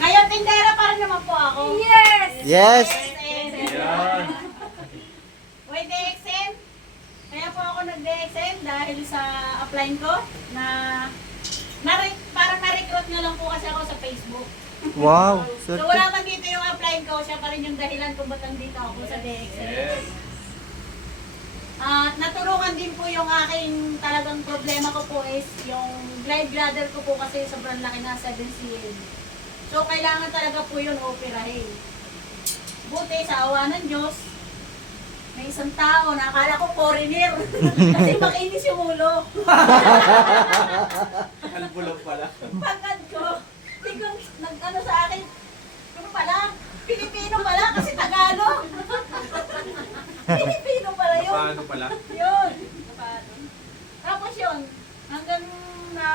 Ngayon, tindera pa rin naman po ako. Yes! Yes! Yan. Wait, DXN? Kaya po ako nag-DXN dahil sa upline ko na parang na-recruit na lang po kasi ako sa Facebook. Wow! So wala man dito yung upline ko, siya pa rin yung dahilan kung ba't nandito ako sa DXN. Yes. At natulungan din po yung aking talagang problema ko po is yung glide bladder ko po kasi sobrang laki na 7 cm. So kailangan talaga po yun operahin. Buti sa awa ng Diyos, may isang tao na akala ko foreigner kasi makinis yung ulo. Albulog pala. Pagkat ko, biglang nag-ano sa akin, ano pala? Pilipino pala kasi Tagalog. Pilipino pala yun. Paano pala? Yun. Tapos yun, hanggang na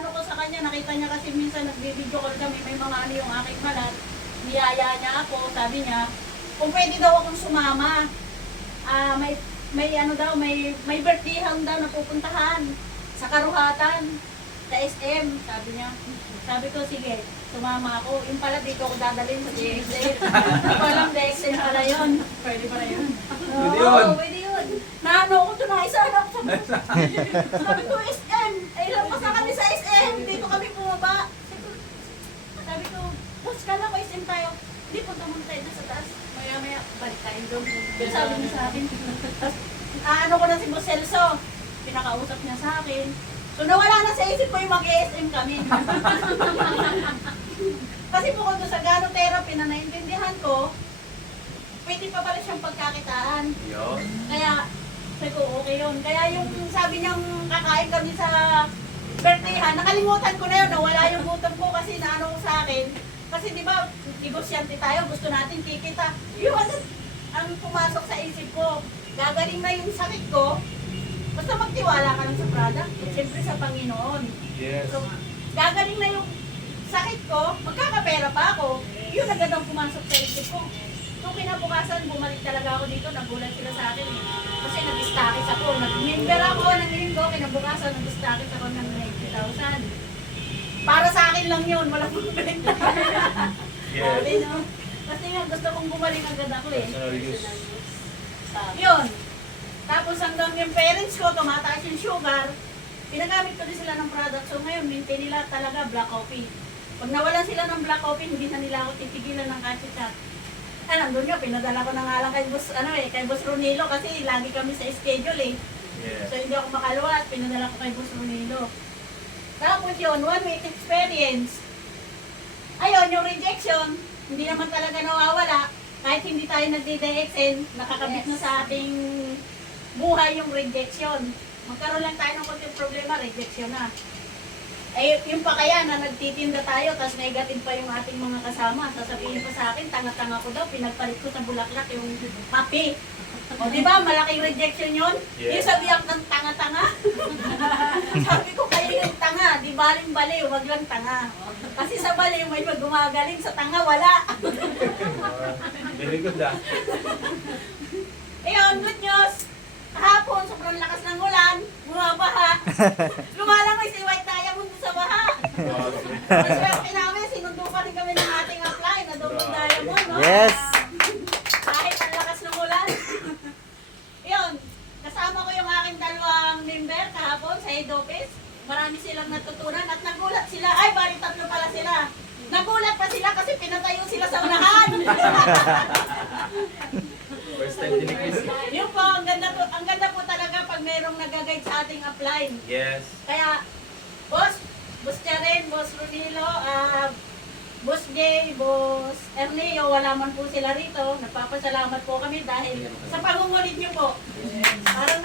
ano ko sa kanya, nakita niya kasi minsan nagbi-video call kami, may mga ano yung aking malat. Niyaya niya ako, sabi niya, kung pwede daw akong sumama. May ano daw, may birthdayhan daw na pupuntahan sa Karuhatan, sa SM, sabi niya. Sabi ko, sige, sumama ako. Yung pala dito ako dadalhin sa DXN. Hindi ko alam, DXN pala yun. Pwede pala yun. Pwede yun. Oo, pwede yun. Naano ko ito na isa na ako. Sabi ko, SM. Ay, lampas na kami sa SM. Dito kami bumaba. Sabi ko, boss, kala ko SM tayo. Hindi, punta muna tayo na sa taas. Maya-maya, balik tayo doon. Pero sabi niya sa akin. Tapos, ano ko na si Boss Celso. Pinakausap niya sa akin. So nawala na sa isip ko yung mag-ESM kami. Kasi bukod doon sa gano-therapy na naintindihan ko, pwede pa pala siyang pagkakitaan. Yun. Kaya, sabi ko, okay yun. Kaya yung sabi niyang kakain kami sa birthdayhan, nakalimutan ko na yun, nawala yung gutom ko kasi naano ko sa akin. Kasi di ba, negosyante tayo, gusto natin kikita. Yung ano, ang pumasok sa isip ko, gagaling na yung sakit ko, basta magtiwala ka lang sa product, siyempre sa Panginoon. Yes. So, gagaling na yung sakit ko, magkakapera pa ako. Yun agad ang pumasok sa isip ko. Nung kinabukasan, bumalik talaga ako dito, nagulat sila sa akin. Kasi nag-stackis ako, nag-member ako ng linggo, kinabukasan, nag-stackis ako ng 90,000. Para sa akin lang yun, walang bumibenta. Yes. Sabi, no? Kasi nga gusto kong bumalik agad ako eh. Personal use. Yun. Tapos hanggang yung parents ko, tumataas yung sugar, pinagamit ko din sila ng product. So ngayon, maintain nila talaga black coffee. Pag nawalan sila ng black coffee, hindi na nila ako titigilan ng kachat. Nandun yun, pinadala ko na nga lang kay Boss Ronilo kasi lagi kami sa schedule eh. Yes. So hindi ako makaluwas, pinadala ko kay Boss Ronilo. Tapos yun, 1 week experience. Ayun, yung rejection, hindi naman talaga nawawala. Kahit hindi tayo nagdi-DXN, nakakabit na sa ating buhay yung rejection. Magkaroon lang tayo ng konting problema, rejection na. Eh, yung pa kaya na nagtitinda tayo, tapos negative pa yung ating mga kasama. Sasabihin pa sa akin, tanga-tanga ko daw, pinagpalit ko sa bulaklak yung papi. O di ba, malaking rejection yun? Yeah. Yung sabihan ng tanga-tanga. Sabi ko kayo yung tanga, di baling-baliw, wag lang tanga. Kasi sa baliw may gumagaling, sa tanga wala. Very good ah. Ayun, good news. Kahapon, sobrang lakas ng ulan, bumabaha. Lumalangoy si White Diamond sa baha. Swerte namin, sinundo pa rin kami ng ating apply na Double Diamond, no? Yes! Kahit ang lakas ng ulan. Yun, kasama ko yung aking dalawang member kahapon sa head office. Marami silang natutunan at nagulat sila. Ay, bali tatlo pala sila. Nagulat pa sila kasi pinatayo sila sa unahan. First time dinig. Yun po, ang ganda po talaga pag merong nag-guide sa ating upline. Yes. Kaya, Boss Jaren, Boss Ronilo, Boss Jay, Boss Erneo, wala man po sila rito. Nagpapasalamat po kami dahil sa pangungulit niyo po. Parang